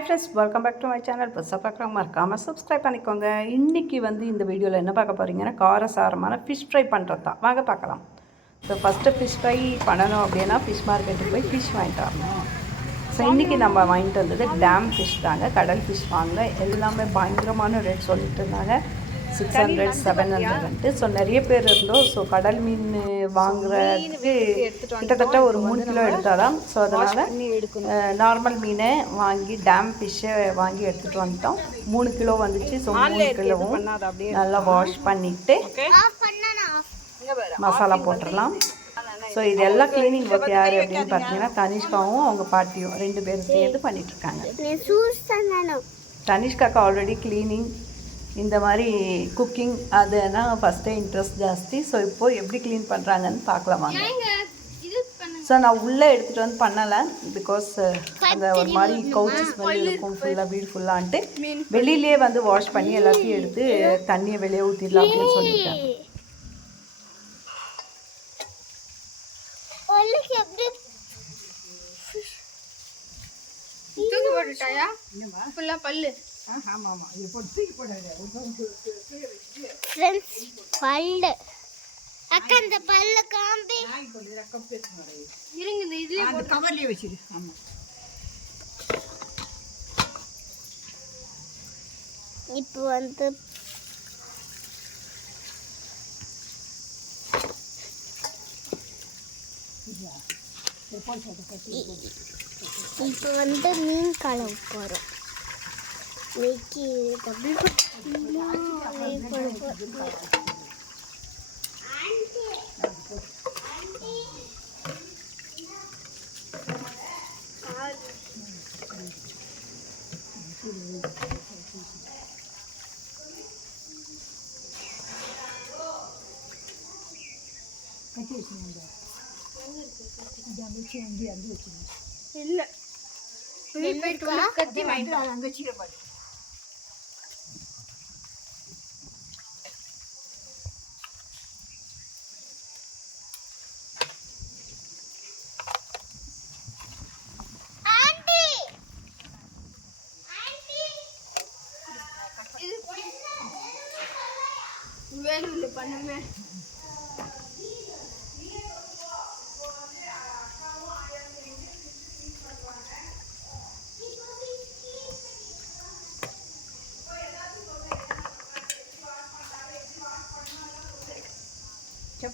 Hi friends welcome back to my channel புதுசாக பார்க்குறவங்க மறக்காமல் சப்ஸ்கிரைப் பண்ணிக்கோங்க. இன்றைக்கி வந்து இந்த வீடியோவில் என்ன பார்க்க போகிறீங்கன்னா காரசாரமான ஃபிஷ் ஃப்ரை பண்ணுறது தான். வாங்க பார்க்கலாம். ஸோ ஃபஸ்ட்டு ஃபிஷ் ஃப்ரை பண்ணணும் அப்படின்னா ஃபிஷ் மார்க்கெட்டுக்கு போய் ஃபிஷ் வாங்கிட்டு வரணும். ஸோ இன்றைக்கி நம்ம வாங்கிட்டு வந்தது டேம் ஃபிஷ் தாங்க. கடல் ஃபிஷ் வாங்க. எல்லாமே பயங்கரமான ரேட் சொல்லிட்டு இருந்தாங்க. சிக்ஸ் ஹண்ட்ரட் செவன் ஹண்ட்ரட்ன்ட்டு ஸோ நிறைய பேர் இருந்தோம். ஸோ கடல் மீன் வாங்குறதுக்கு கிட்டத்தட்ட ஒரு மூணு கிலோ எடுத்தாலாம் ஸோ அதனால் நார்மல் மீனை வாங்கி டேம் ஃபிஷ்ஷை வாங்கி எடுத்துகிட்டு வந்துட்டோம். மூணு கிலோ வந்துச்சு. ஸோ மூணு கிலோவும் நல்லா வாஷ் பண்ணிவிட்டு மசாலா போட்டுடலாம். ஸோ இது எல்லாம் க்ளீனிங் ஒர்க் யார் அப்படின்னு பார்த்தீங்கன்னா தனிஷ்காவும் அவங்க பாட்டியும் ரெண்டு பேரும் சேர்ந்து பண்ணிட்டு இருக்காங்க. தனிஷ்காக்கு ஆல்ரெடி க்ளீனிங் இந்த மாதிரி குக்கிங் அதுனா ஃபஸ்ட்டே இன்ட்ரெஸ்ட் ஜாஸ்தி. ஸோ இப்போது எப்படி க்ளீன் பண்ணுறாங்கன்னு பார்க்கலாம் வாங்க. ஸோ நான் உள்ளே எடுத்துகிட்டு வந்து பண்ணலை. பிகாஸ் அந்த ஒரு மாதிரி கவுச்சி ஸ்மெல் இருக்கும் ஃபுல்லாக வீடு ஃபுல்லான்ட்டு வெளியிலே வந்து வாஷ் பண்ணி எல்லாத்தையும் எடுத்து தண்ணியை வெளியே ஊற்றிடலாம் அப்படின்னு சொல்லிட்டேன். தூக்கி போட்டுட்டாயா? ஃபுல்லா பல்லு. பல்லு. அக்கா இந்த பல்லு காம்பி. இருங்க இந்த இதுலயே அந்த கவர்லேயே வச்சிரு. ஆமாம் இப்போ வந்து இப்போ வந்து மீன் கலவு போகிறோம் இன்னைக்கு டபுள் இல்ல வெளிய போயிட்டு உள்ள கத்தி வாங்கிட்டு வா. அங்கே வச்சுக்க பாரு ஆண்டி இது போய் வேலூர்ல பண்ணுமே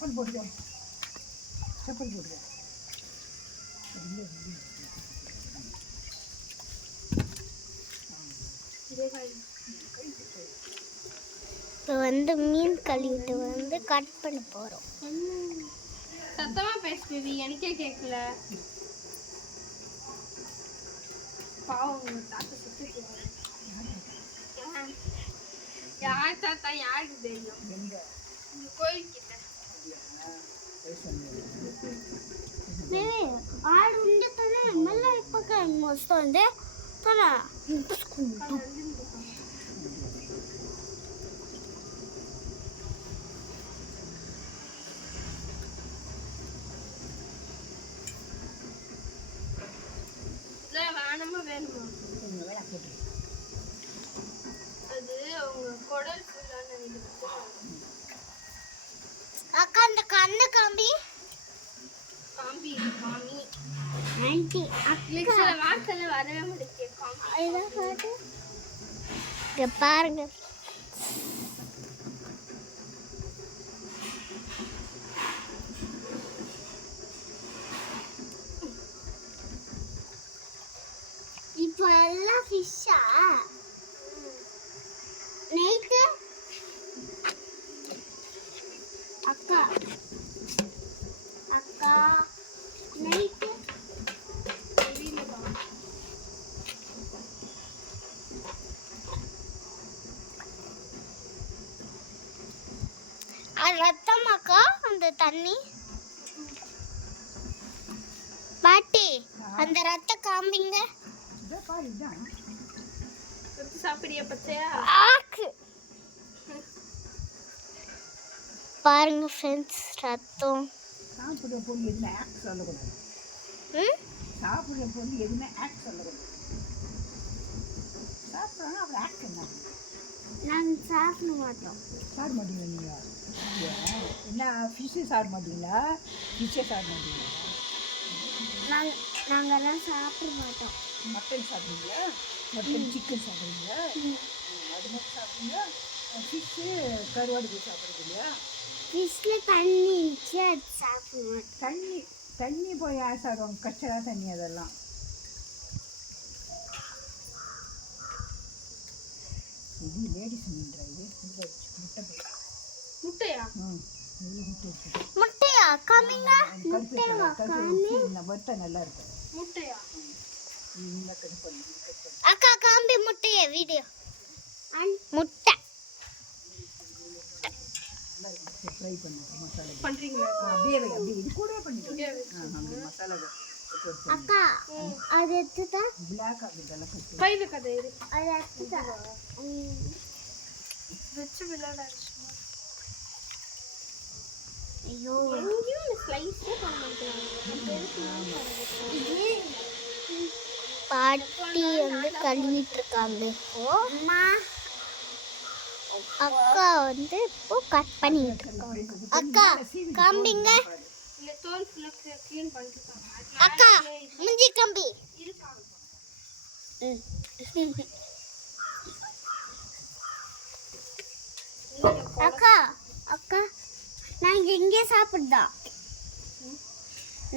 செப்பல் போட்டுக்கோ செப்பல் போட்டுக்கோ இப்போ வந்து மீன் கழுவிட்டு வந்து கட் பண்ண போகிறோம் சத்தமா பேசு பேபி எனக்கே கேட்கல பாவம் தாத்தா யார் தாத்தா? யாருக்கு தெரியும்? இந்த கோயில் கிட்ட ఆడు ఉండి తన మళ్ళీ పక్కన వస్తుంది తన వినిపించుకుంటూ இங்க பாருங்க இப்போ எல்லாம் ஃபிஷ்ஷா நைட்டு அக்கா அக்கா நைட்டு ரத்தமாக்கா அந்த தண்ணி? பாட்டி அந்த ரத்த காம்பிங்க. சாப்பிடியா பச்சையா? ஆக்கு. பாருங்க ஃப்ரெண்ட்ஸ் ரத்தம். சாப்பிட்ற பொருள் எதுவுமே ஆக்ட் சொல்லக்கூடாது. ம்? சாப்பிட்ற பொருள் எதுவுமே ஆக்ட் சொல்லக்கூடாது. சாப்பிட்றாங்க அப்புறம் ஆக்ட் என்ன? நாங்கள் சாப்பிட மாட்டோம். சாப்பிட மாட்டீங்களா நீங்கள் என்ன ஃபிஷ்ஷு சாப்பிட மாட்டீங்களா? ஃபிஷ்ஷே சாப்பிட மாட்டீங்களா? நாங்கள் நாங்கள்லாம் சாப்பிட மாட்டோம். மட்டன் சாப்பிடுவீங்களா? மட்டன் சிக்கன் சாப்பிடுவீங்களா? அது மட்டும் சாப்பிடுவீங்களா? ஃபிஷ்ஷு கருவாடு போய் சாப்பிடுறது இல்லையா ஃபிஷ்ஷில் தண்ணி இருந்துச்சு அது தண்ணி தண்ணி போய் யார் சாப்பிடுவாங்க? கச்சடா தண்ணி அதெல்லாம். இது லேடிஸ் இது இது முட்டை முட்டையா? ம் இது முட்டை முட்டையா? கலர், கருப்பு ஊத்தி இந்த நல்லா இருக்கும். முட்டையா? இந்த கட் பண்ணி கட் பண்ணி. அக்கா காம்பி முட்டைய வீடியோ. முட்டை. ஃப்ரை பண்ணுங்க மசாலா. பண்றீங்களா? அப்படியே அப்படியே இது கூட அப்படி மசாலா அக்கா அது எடுத்துட்டா? பிளாக் கையில கதை இரு அது எடுத்துட்டா? ஐயோ. எங்கேயும் ஸ்லைஸே பண்ண மாட்டேங்கிறாங்க பாட்டி வந்து கழுவிட்டு இருக்காங்க இப்போ அம்மா அக்கா வந்து இப்போ கட் பண்ணிட்டு இருக்காங்க அக்கா காம்பிங்க இல்ல தோல் ஃபுல்லா க்ளீன் பண்ணிருக்காங்க அக்கா முஞ்சி கம்பி. அக்கா அக்கா நாங்க இங்கே சாப்பிடுதா?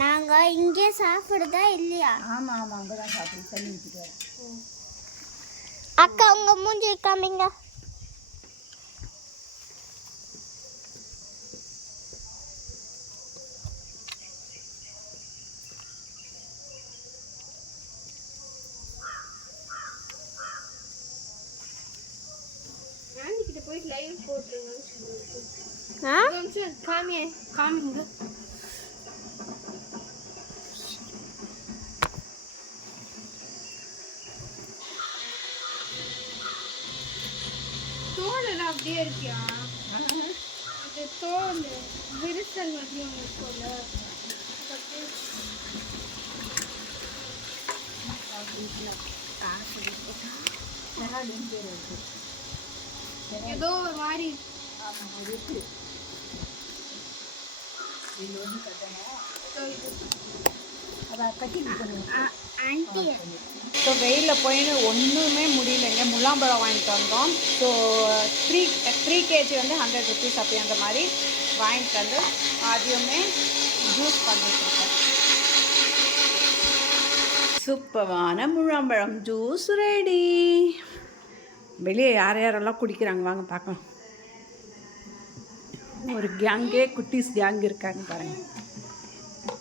நாங்க இங்கே சாப்பிடுதா இல்லையா? ஆமாம் ஆமாம் அங்கே தான் சாப்பிடு தண்ணி ஊற்றிட்டு வரேன். அக்கா உங்க மூஞ்சி காமிங்க. ஆண்டி கிட்ட போயிட்டு லைவ் போட்டுருங்கன்னு சொல்லிட்டு ஆ ஒரு நிமிஷம் காமியே காமிங்க தோல் எல்லாம் அப்படியே இருக்கியா அது தோல் விரிசல் மாதிரி ஒன்று இருக்கும்ல அது அப்படியே ஏதோ ஒரு மாதிரி. ஆண்டி ஸோ வெயிலில் போயின்னு ஒன்றுமே முடியலைங்க முலாம்பழம் வாங்கிட்டு வந்தோம். ஸோ த்ரீ த்ரீ கேஜி வந்து ஹண்ட்ரட் ருபீஸ் அப்படி அந்த மாதிரி வாங்கிட்டு வந்து அதையுமே ஜூஸ் பண்ணிட்டுருக்கோம் சூப்பரான முழாம்பழம் ஜூஸ் ரெடி வெளியே யார் யாரெல்லாம் குடிக்கிறாங்க? வாங்க பார்க்கலாம். ஒரு கேங்கே குட்டீஸ் கேங் இருக்காங்க பாருங்க.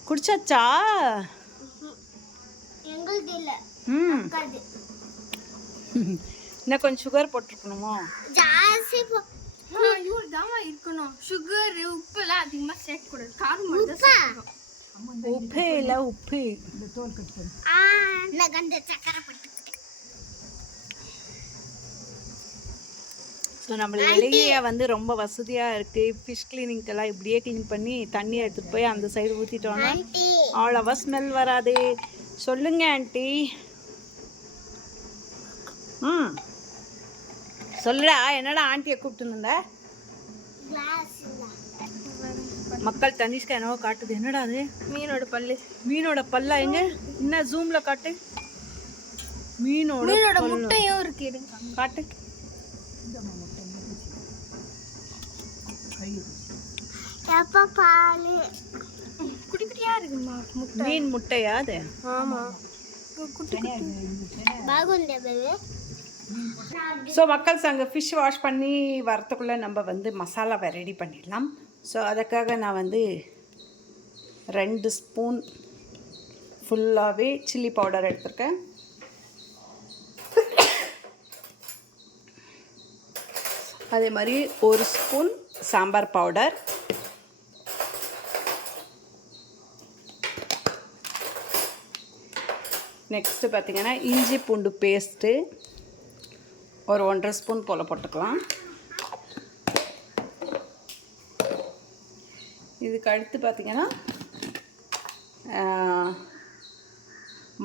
குடிச்சாச்சா? ம். இன்னும் கொஞ்சம் சுகர் போட்டிருக்கணுமோ? ஜாஸ்தி இருக்கணும். சுகர் உப்பு எல்லாம் அதிகமா சேர்க்கக்கூடாது. காரம் மட்டும் உப்பா? இல்லை உப்பு இந்த தோல் கட் பண்ணி ஆ நான் கண்ட சக்கரை ஸோ நம்மளுக்கு வெளியே வந்து ரொம்ப வசதியாக இருக்குது ஃபிஷ் கிளீனிங்க்கெல்லாம் இப்படியே க்ளீன் பண்ணி தண்ணி எடுத்துகிட்டு போய் அந்த சைடு ஊற்றிட்டோன்னா ஆண்டி. அவ்வளோவா ஸ்மெல் வராது. சொல்லுங்க ஆண்டி. ம். சொல்லுடா என்னடா ஆண்டியை கூப்பிட்டு இருந்த? கிளாஸ் இல்ல. மக்கள் தனிஷ்கா என்னவோ காட்டுது. என்னடா அது? மீனோட பல்லு. மீனோட பல்லா எங்க? என்ன ஜூமில் காட்டு. மீனோட மீனோட. முட்டையும் இருக்கு. காட்டு. எப்போ பால்? மீன் முட்டையா அது? ஆமா. ஸோ மக்கள் அங்கே ஃபிஷ் வாஷ் பண்ணி வரத்துக்குள்ளே நம்ம வந்து மசாலாவை ரெடி பண்ணிடலாம். ஸோ அதுக்காக நான் வந்து ரெண்டு ஸ்பூன் ஃபுல்லாகவே சில்லி பவுடர் எடுத்திருக்கேன். அதே மாதிரி ஒரு ஸ்பூன் சாம்பார் பவுடர். நெக்ஸ்ட்டு பார்த்திங்கன்னா இஞ்சி பூண்டு பேஸ்ட்டு ஒரு ஒன்றரை ஸ்பூன் போல் போட்டுக்கலாம். இதுக்கு அடுத்து பார்த்திங்கன்னா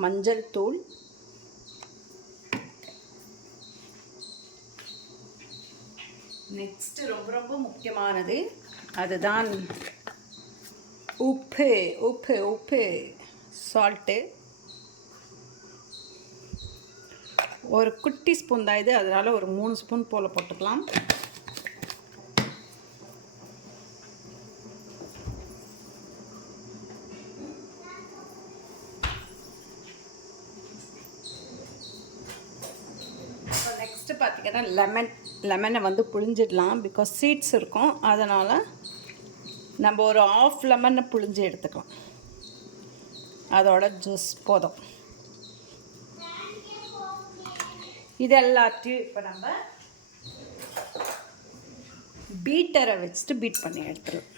மஞ்சள் தூள். நெக்ஸ்ட்டு ரொம்ப ரொம்ப முக்கியமானது அதுதான் உப்பு உப்பு உப்பு சால்ட்டு ஒரு குட்டி ஸ்பூன் தான் இது. அதனால் ஒரு மூணு ஸ்பூன் போல் போட்டுக்கலாம். நெக்ஸ்ட்டு பார்த்தீங்கன்னா லெமன் லெமனை வந்து புழிஞ்சிடலாம். பிகாஸ் சீட்ஸ் இருக்கும். அதனால் நம்ம ஒரு ஆஃப் லெமனை புழிஞ்சு எடுத்துக்கலாம். அதோட ஜூஸ் போதும். இது எல்லாத்தையும் இப்போ நம்ம பீட்டரை வச்சுட்டு பீட் பண்ணி எடுத்துடலாம்.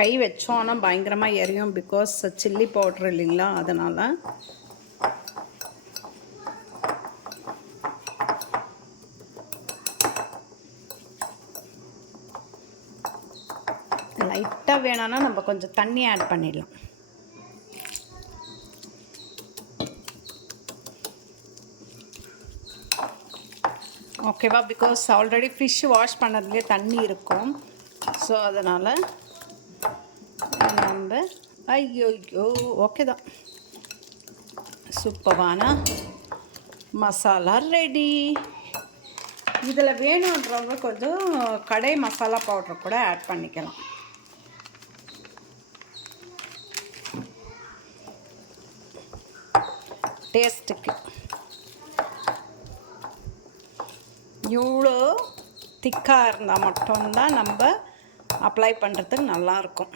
கை வச்சோன்னா பயங்கரமாக எரியும். பிகாஸ் சில்லி பவுட்ரு இல்லைங்களா? அதனால் லைட்டாக வேணும்னா நம்ம கொஞ்சம் தண்ணி ஆட் பண்ணிடலாம். ஓகேவா பிகாஸ் ஆல்ரெடி ஃபிஷ் வாஷ் பண்ணதுலேயே தண்ணி இருக்கும். ஸோ அதனால் நம்ம ஐயோ ஐயோ ஓகே தான். சூப்பரான மசாலா ரெடி இதில் வேணுன்றவங்க கொஞ்சம் கடை மசாலா பவுடர் கூட ஆட் பண்ணிக்கலாம். டேஸ்ட்டுக்கு. இவ்வளோ திக்காக இருந்தால் மட்டும்தான் நம்ம அப்ளை பண்ணுறதுக்கு நல்லாயிருக்கும்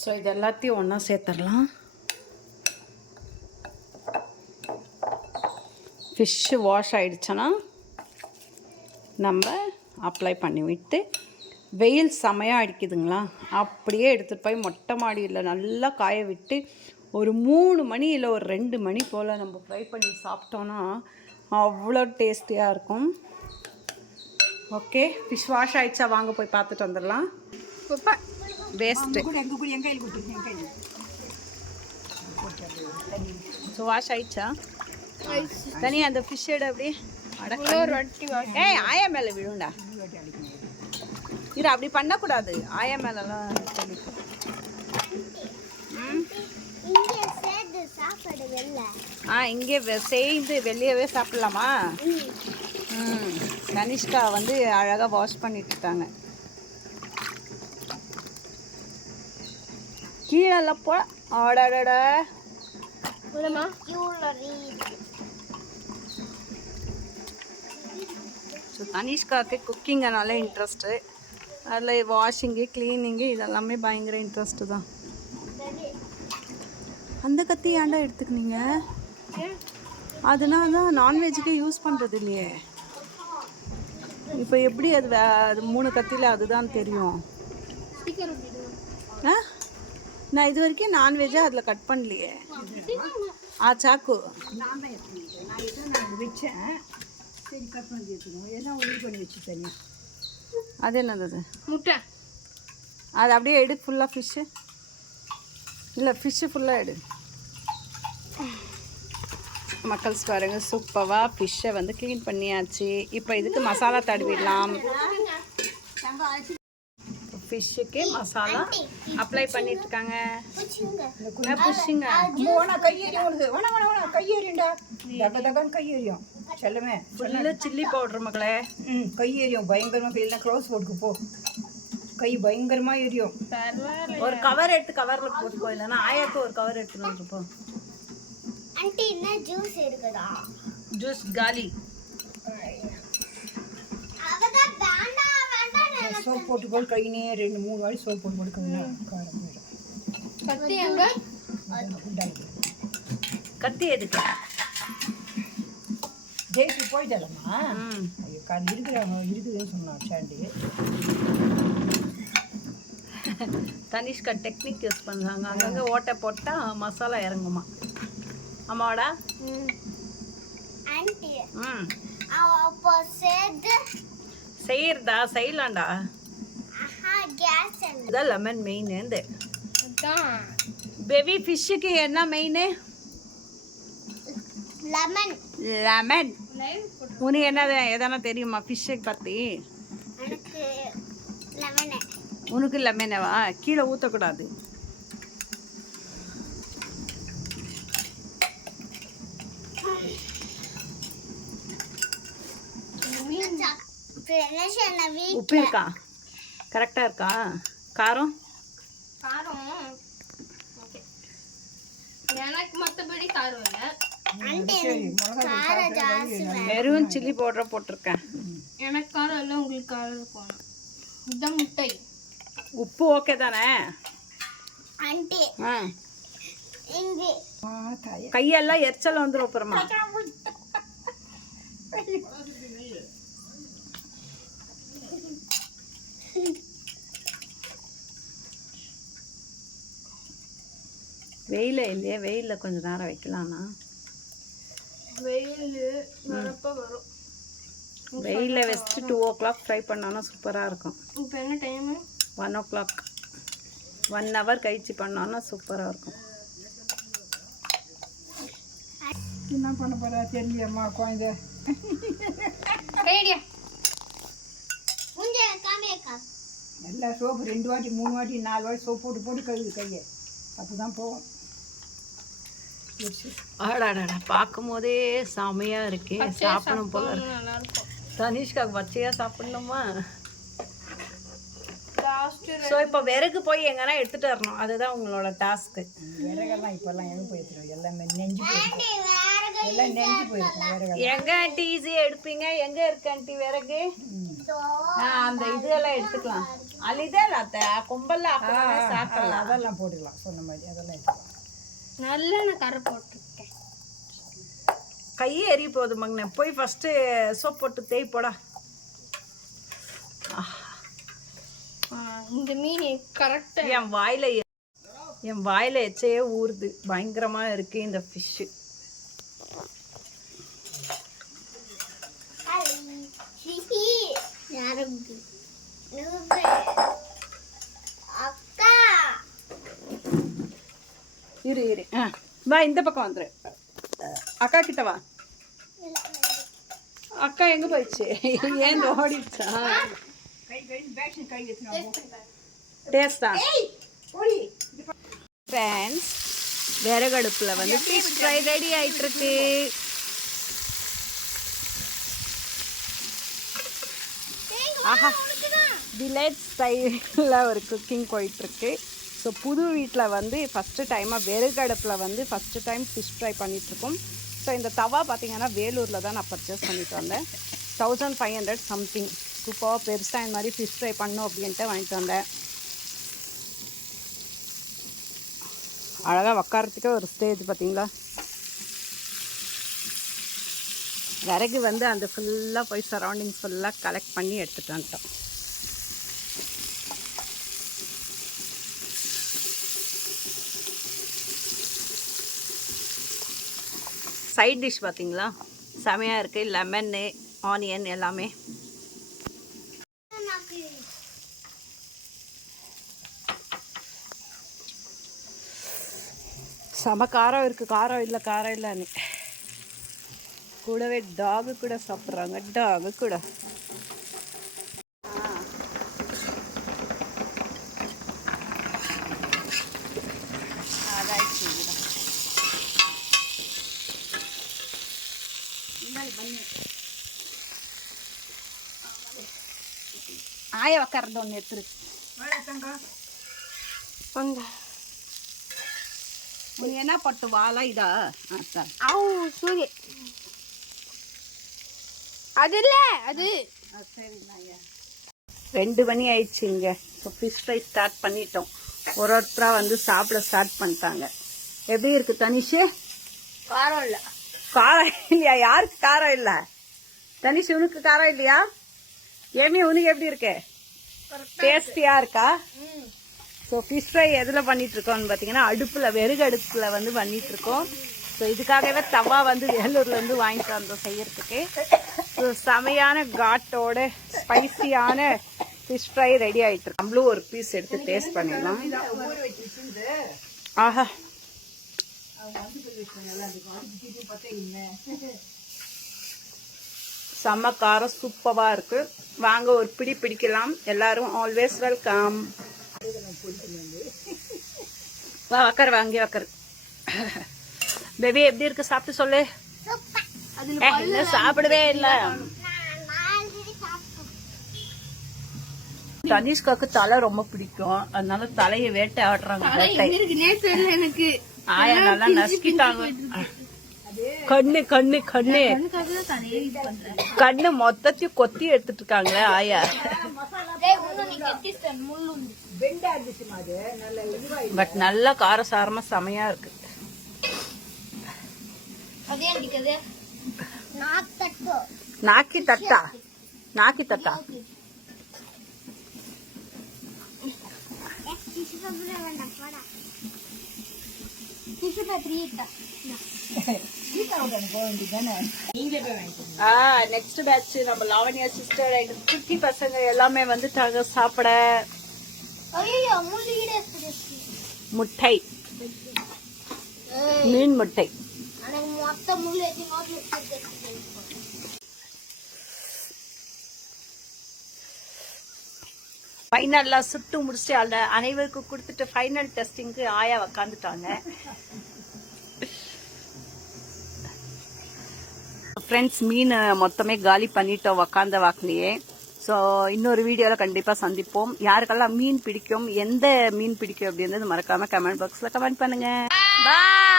ஸோ இது எல்லாத்தையும் ஒன்றா சேர்த்துடலாம். ஃபிஷ்ஷு வாஷ் ஆயிடுச்சுன்னா நம்ம அப்ளை பண்ணி விட்டு வெயில் செமையாக அடிக்குதுங்களா? அப்படியே எடுத்துகிட்டு போய் மொட்டை மாடியில் நல்லா காய விட்டு ஒரு மூணு மணி இல்லை ஒரு ரெண்டு மணி போல் நம்ம ஃப்ரை பண்ணி சாப்பிட்டோன்னா அவ்வளோ டேஸ்டியாக இருக்கும். ஓகே ஃபிஷ் வாஷ் ஆயிடுச்சா? வாங்க போய் பார்த்துட்டு வந்துடலாம். வேஸ்ட்டு ஸோ வாஷ் ஆயிடுச்சா? தனி அந்த ஃபிஷ் எடு அப்படியே. ஏய் ஆயா மேலே விழுண்டா இரு அப்படி பண்ணக்கூடாது. ஆயா மேலெல்லாம் தெளிக்கும் ஆ இங்கே சேர்ந்து வெளியவே சாப்பிட்லாமா? ம். கனிஷ்கா வந்து அழகாக வாஷ் பண்ணிட்டு இருக்காங்க. கீழெல்லாம் போ. ஆடாடா ஸோ தனிஷ்காவுக்கு குக்கிங்கனால இன்ட்ரெஸ்ட்டு அதில் வாஷிங்கு க்ளீனிங்கு இதெல்லாமே பயங்கர இன்ட்ரெஸ்ட்டு தான். அந்த கத்தி ஏன்டா எடுத்துக்கினீங்க? அதனால தான் நான்வெஜ்ஜுக்கே யூஸ் பண்ணுறது இல்லையே. இப்போ எப்படி அது வே அது மூணு கத்தியில் அதுதான் தெரியும். ஆ? நான் இது வரைக்கும் நான்வெஜ்ஜாக அதில் கட் பண்ணலையே. ஆ சாக்கு. அது என்னது அது? முட்டை. அது அப்படியே எடு ஃபுல்லாக ஃபிஷ்ஷு இல்லை ஃபிஷ்ஷு ஃபுல்லாக எடு. மக்கள்ஸ் பாருங்க சூப்பராக ஃபிஷ்ஷை வந்து க்ளீன் பண்ணியாச்சு. இப்போ இதுக்கு மசாலா தடவிடலாம். ஃபிஷ்ஷுக்கு மசாலா அப்ளை பண்ணிட்டு இருக்காங்க பிடிச்சிங்க. புஷிங்க வேணா கையேறியும் உனக்கு வேணா வேணா வேணா கையேறியும்டா தக தகன்னு கையேறியும். செல்லமே. ஃபுல்லு சில்லி பவுடர் மக்களே. ம் கையேறியும். பயங்கரமாக இல்லைன்னா க்ளோஸ் போட்டுக்கு போ. கை பயங்கரமாக எரியும் ஒரு கவர் எடுத்து கவரில் போட்டுக்கோ இல்லைன்னா ஆயாக்கு ஒரு கவர் எடுத்துன்னு வந்துருப்போம் என்ன ஜூஸ் இருக்குதா? ஜூஸ் காலி சோப் போட்டு போல் கையினே ரெண்டு மூணு வாட்டி சோப் போட்டு போட்டு கழுவினா காரம் போயிடும். கத்தி அங்க குண்டாயிடும் கத்தி எதுக்கு? ஜெயிச்சு போயிட்டாலம்மா ஐயோ கால் இருக்கிறாங்க இருக்குதுன்னு சொன்னான் சாண்டி தனிஷ்கா டெக்னிக் யூஸ் பண்ணுறாங்க அங்கங்கே ஓட்டை போட்டால் மசாலா இறங்குமா? ஆண்டி ம். அப்போ சேர்த்து செய்யறதா? செய்யலாம்டா. கேஸ் இதுதான் லெமன் மெயின் இந்த பேபி ஃபிஷ்ஷுக்கு என்ன மெயின் லெமன் லெமன் உனக்கு என்ன எதனா தெரியுமா ஃபிஷ்ஷை பற்றி உனக்கு லெமனவா கீழே ஊற்றக்கூடாது ஃப்ரெண்ட்ஸ் என்ன வீட் உப்பு இருக்கா? கரெக்டாக இருக்கா? காரம்? காரம். ஓகே. எனக்கு மற்றபடி காரம் இல்லை. வெறும் சில்லி பவுடரை போட்டிருக்கேன். எனக்கு காரம் இல்லை உங்களுக்கு காரம் இருக்கணும் இதுதான் முட்டை. உப்பு ஓகே தானே? கையெல்லாம் எரிச்சல் வந்துடும் அப்புறமா. வெயில இல்லையே வெயிலில் கொஞ்சம் நேரம் வைக்கலாம்னா? வெயில் வரப்போ வரும். வெயிலில் வச்சுட்டு டூ ஓ கிளாக் ஃப்ரை பண்ணோன்னா சூப்பராக இருக்கும். இப்போ என்ன time one o'clock one hour கழிச்சு பண்ணோன்னா சூப்பராக இருக்கும். என்ன பண்ண போறா? தெரியலையம்மா குழந்தை எல்லா சோப்பு ரெண்டு வாட்டி மூணு வாட்டி நாலு வாட்டி சோப்பு போட்டு போட்டு கழுவு கையை. அப்போ தான் போகும் சரி, ஆடாடாடா பார்க்கும் போதே செமையாக இருக்கே சாப்பிடணும் போல. நல்லா தனிஷ்காக்கு பச்சையாக சாப்பிடணுமா? ஸோ இப்போ விறகு போய் எங்கன்னா எடுத்துட்டு வரணும். அதுதான் உங்களோட டாஸ்க்கு விறகெல்லாம் இப்போல்லாம் எங்கே போயிருக்கிறோம் எல்லாமே நெஞ்சு வேற எல்லாம் நெஞ்சு போயிருக்கும் எங்க ஆண்டி ஈஸியாக எடுப்பீங்க? எங்க இருக்கு ஆண்டி விறகு? அந்த இதெல்லாம் எடுத்துக்கலாம். அலிதே அத்த. கொம்பல்ல ஆக்கணும்னா சாப்பிடலாம். அதெல்லாம் போட்டுக்கலாம். சொன்ன மாதிரி அதெல்லாம் எடுத்துக்கலாம். நல்லா நான் கரை போட்டிருக்கேன். கையே எரிய போகுது மகனே. போய் ஃபர்ஸ்ட் சோப் போட்டு தேய் போடா. ஆ, இந்த மீன் கரெக்டாக என் வாயில என் வாயில எச்சையே ஊறுது. பயங்கரமா இருக்கு இந்த ஃபிஷ்ஷு நூறு. அக்கா. இரு இரு. ஆ. வா இந்த பக்கம் வந்துரு. அக்கா கிட்ட வா. அக்கா எங்க போயிடுச்சு? ஏன் வச்சுனா டேஸ்டா போடி ஃப்ரெண்ட்ஸ் விறகடுப்பில் வந்து ஃபிஷ் ஃப்ரை ரெடி ஆயிட்டு ஆஹா. வில்லேஜ் ஸ்டைலில் ஒரு குக்கிங் போயிட்டுருக்கு. ஸோ புது வீட்டில் வந்து ஃபஸ்ட்டு டைமாக வெறுகடுப்பில் வந்து ஃபஸ்ட்டு டைம் ஃபிஷ் ஃப்ரை பண்ணிகிட்ருக்கோம் ஸோ இந்த தவா பார்த்திங்கன்னா வேலூரில் தான் நான் பர்ச்சேஸ் பண்ணிட்டு வந்தேன். தௌசண்ட் ஃபைவ் ஹண்ட்ரட் சம்திங் சூப்பராக பெருசாக இந்த மாதிரி ஃபிஷ் ஃப்ரை பண்ணும் அப்படின்ட்டு வாங்கிட்டு வந்தேன். அழகாக உக்காரத்துக்கே ஒரு ஸ்டேஜ் பார்த்தீங்களா விறகு வந்து அந்த ஃபுல்லாக போய் சரௌண்டிங்ஸ் ஃபுல்லாக கலெக்ட் பண்ணி எடுத்துகிட்டு வந்துட்டோம். சைட் டிஷ் பார்த்தீங்களா? செமையாக இருக்குது லெமன்னு ஆனியன் எல்லாமே. செம காரம் இருக்குது காரம் இல்லை காரம் இல்லைன்னு. கூடவே டாகு கூட சாப்பிட்றாங்க டாகு கூட. எடுத்துரு. அந்த நீ என்ன பட்டு வாழா இதா? ஆ சரி. அவு சூரிய. அது. இல்லை அது ரெண்டு மணி ஆயிடுச்சு இங்க. இப்போ ஃபிஷ் ஃப்ரை ஸ்டார்ட் பண்ணிட்டோம். ஒரு ஒருத்தரா வந்து சாப்பிட ஸ்டார்ட் பண்ணிட்டாங்க. எப்படி இருக்கு தனிஷு? காரம் இல்லை. காரம் இல்லையா? யாருக்கு காரம் இல்ல? தனிஷ் உனக்கு காரம் இல்லையா? ஏமி உனக்கு எப்படி இருக்கு? டேஸ்டியா இருக்கா? ஸோ ஃபிஷ் ஃப்ரை எதில் பண்ணிட்டு இருக்கோம்னு பார்த்தீங்கன்னா அடுப்பில் வெறுகு அடுப்பில் வந்து பண்ணிட்டு இருக்கோம். ஸோ இதுக்காகவே தவா வந்து வேலூர்லேருந்து வாங்கிட்டு வந்தோம் செய்யறதுக்கு. ஸோ செமையான காட்டோட ஸ்பைசியான ஃபிஷ் ஃப்ரை ரெடி ஆகிட்டு நம்மளும் ஒரு பீஸ் எடுத்து டேஸ்ட் பண்ணிடலாம். ஆஹா. செம்ம காரம் சூப்பரா இருக்கு. வாங்க ஒரு பிடி பிடிக்கலாம். எல்லாரும் ஆல்வேஸ் வெல்கம் வா உக்கார் வாங்கி உக்கார் பேபி எப்படி இருக்கு? சாப்பிட்டு சொல்லு. சாப்பிடவே இல்ல. தனிஷ்காக்கு தலை ரொம்ப பிடிக்கும். அதனால தலையை வேட்டை ஆடுறாங்க. எனக்கு. ஆயா நல்லா நசுக்கிட்டாங்க. கண்ணு கண்ணு கண்ணு. கண்ணு மொத்தத்தையும் கொத்தி எடுத்துட்டு இருக்காங்களே ஆயா. பட் நல்ல காரசாரமா செமையா இருக்கு. நீங்களே போய் வாங்கிக்கோங்க ஆ நெக்ஸ்ட் பேட்ச் நம்ம லாவண்யா சிஸ்டர் எங்க குட்டி பசங்க எல்லாமே வந்துட்டாங்க சாப்பிட முட்டை மீன் முட்டை ஏற்றி நோட்டில் வச்சுருக்கு ஃபைனல்லாம் சுட்டு முடிச்சுட்டு அந்த அனைவருக்கும் கொடுத்துட்டு ஃபைனல் டெஸ்டிங்க்கு ஆயா உக்காந்துட்டாங்க. ஃப்ரெண்ட்ஸ் மீன் மொத்தமே காலி பண்ணிட்டோம் உக்காந்த வாக்குலையே. ஸோ இன்னொரு வீடியோவில் கண்டிப்பாக சந்திப்போம். யாருக்கெல்லாம் மீன் பிடிக்கும் எந்த மீன் பிடிக்கும் அப்படின்றது மறக்காம கமெண்ட் பாக்ஸில் கமெண்ட் பண்ணுங்க. பாய்